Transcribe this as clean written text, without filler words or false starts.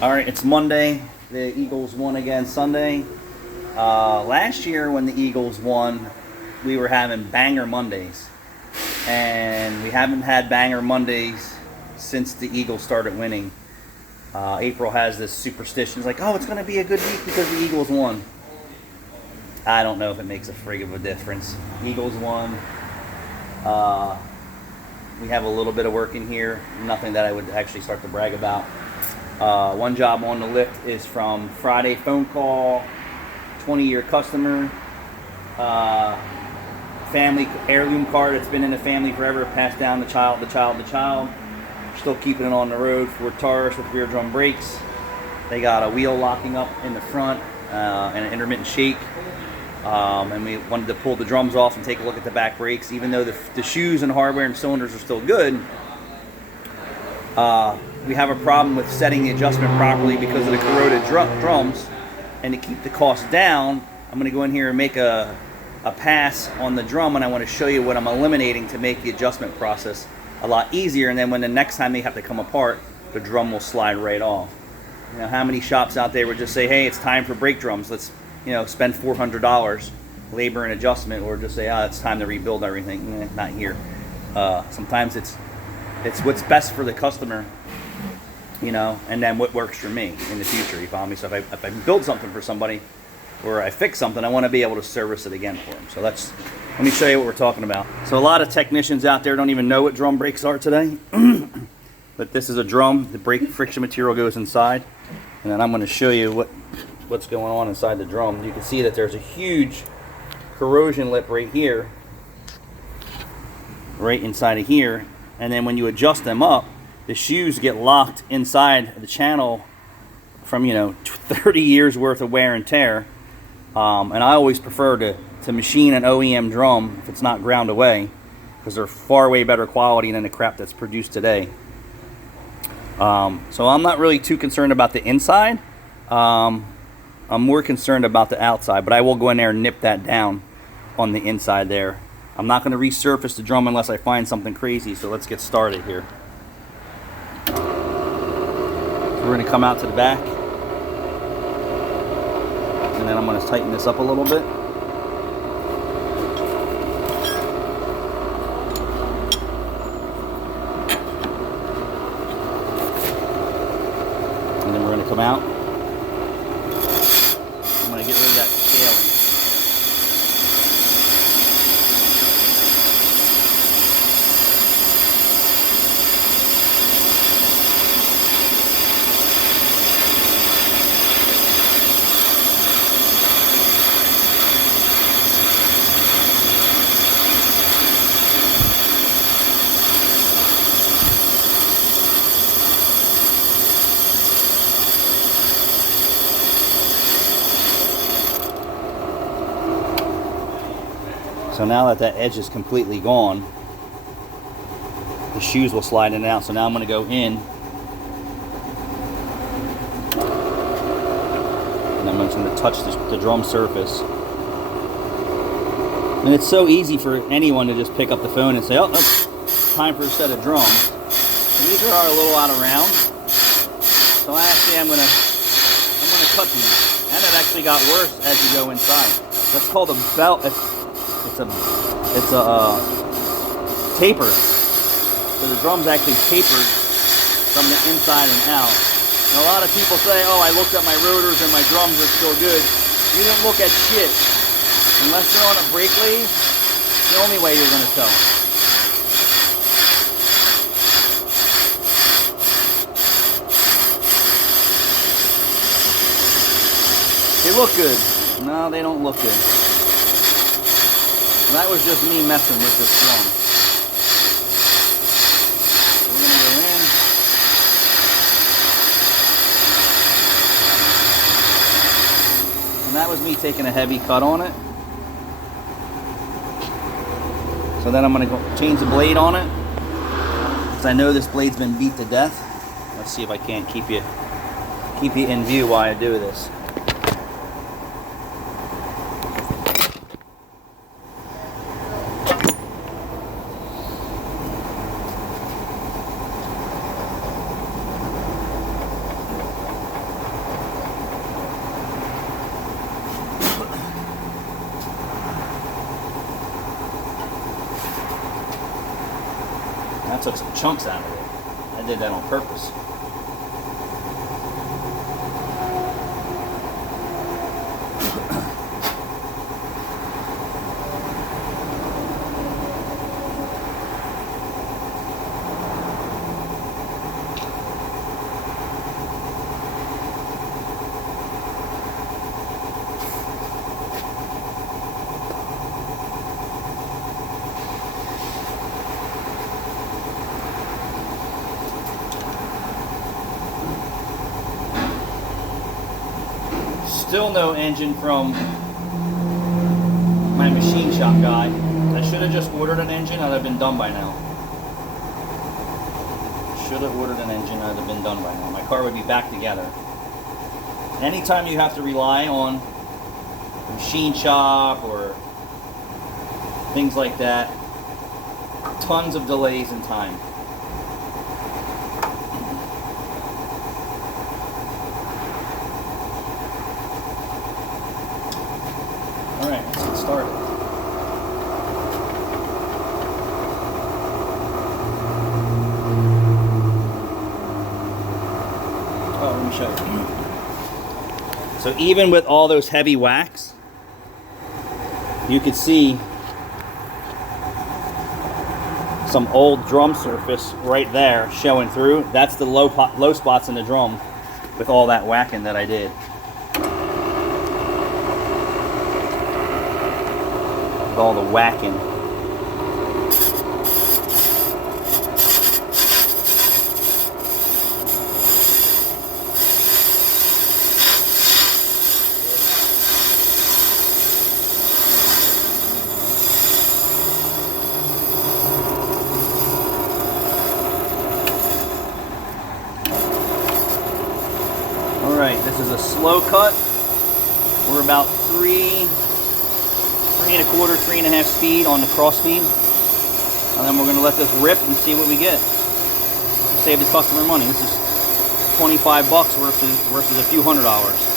All right, it's Monday. The Eagles won again Sunday. Last year when the Eagles won, we were having banger Mondays. And we haven't had banger Mondays since the Eagles started winning. April has this superstition. It's like, oh, it's going to be a good week because the Eagles won. I don't know if it makes a frig of a difference. Eagles won. We have a little bit of work in here. Nothing that I would actually start to brag about. One job on the lift is from Friday phone call, 20-year customer, family heirloom car that's been in the family forever, passed down the child. Still keeping it on the road. Ford Taurus with rear drum brakes. They got a wheel locking up in the front and an intermittent shake. And we wanted to pull the drums off and take a look at the back brakes. Even though the shoes and hardware and cylinders are still good, we have a problem with setting the adjustment properly because of the corroded drums. And to keep the cost down, I'm going to go in here and make a pass on the drum, and I want to show you what I'm eliminating to make the adjustment process a lot easier. And then when the next time they have to come apart, the drum will slide right off. You know, how many shops out there would just say, hey, it's time for brake drums, let's spend $400 labor and adjustment, or just say, it's time to rebuild everything. Not here. Sometimes it's what's best for the customer, and then what works for me in the future. You follow me? So if I build something for somebody or I fix something, I want to be able to service it again for them. So let me show you what we're talking about. So a lot of technicians out there don't even know what drum brakes are today. But this is a drum. The brake friction material goes inside, and then I'm going to show you what's going on inside the drum. You can see that there's a huge corrosion lip right here, right inside of here, and then when you adjust them up, the shoes get locked inside the channel from 30 years worth of wear and tear. And I always prefer to machine an OEM drum if it's not ground away, because they're far way better quality than the crap that's produced today. So I'm not really too concerned about the inside. I'm more concerned about the outside, but I will go in there and nip that down on the inside there. I'm not going to resurface the drum unless I find something crazy, so let's get started here. So we're going to come out to the back, and then I'm going to tighten this up a little bit. And then we're going to come out. I'm going to get rid of that scaling. So now that edge is completely gone, the shoes will slide in and out. So now I'm going to go in, and I'm just going to touch the drum surface. And it's so easy for anyone to just pick up the phone and say, oh, it's time for a set of drums. So these are a little out of round. So actually I'm going to cut these. And it actually got worse as you go inside. That's called a belt. It's a taper. So the drum's actually tapered from the inside and out. And a lot of people say, oh, I looked at my rotors and my drums are still good. You didn't look at shit. Unless they're on a brake lathe, it's the only way you're going to tell. They look good. No, they don't look good. That was just me messing with this drum. So we're going to go in. And that was me taking a heavy cut on it. So then I'm going to go change the blade on it, because I know this blade's been beat to death. Let's see if I can't keep you in view while I do this. I took some chunks out of it. I did that on purpose. Still no engine from my machine shop guy. I should have just ordered an engine, I'd have been done by now. Should have ordered an engine, I'd have been done by now. My car would be back together. Anytime you have to rely on a machine shop or things like that, tons of delays in time. Alright, let's get started. Oh, let me show you. So even with all those heavy whacks, you can see some old drum surface right there showing through. That's the low spots in the drum with all that whacking that I did. All the whacking. All right, this is a slow cut. We're about 3.25, 3.5 speed on the cross speed. And then we're going to let this rip and see what we get. Save the customer money. This is $25 versus a few $100.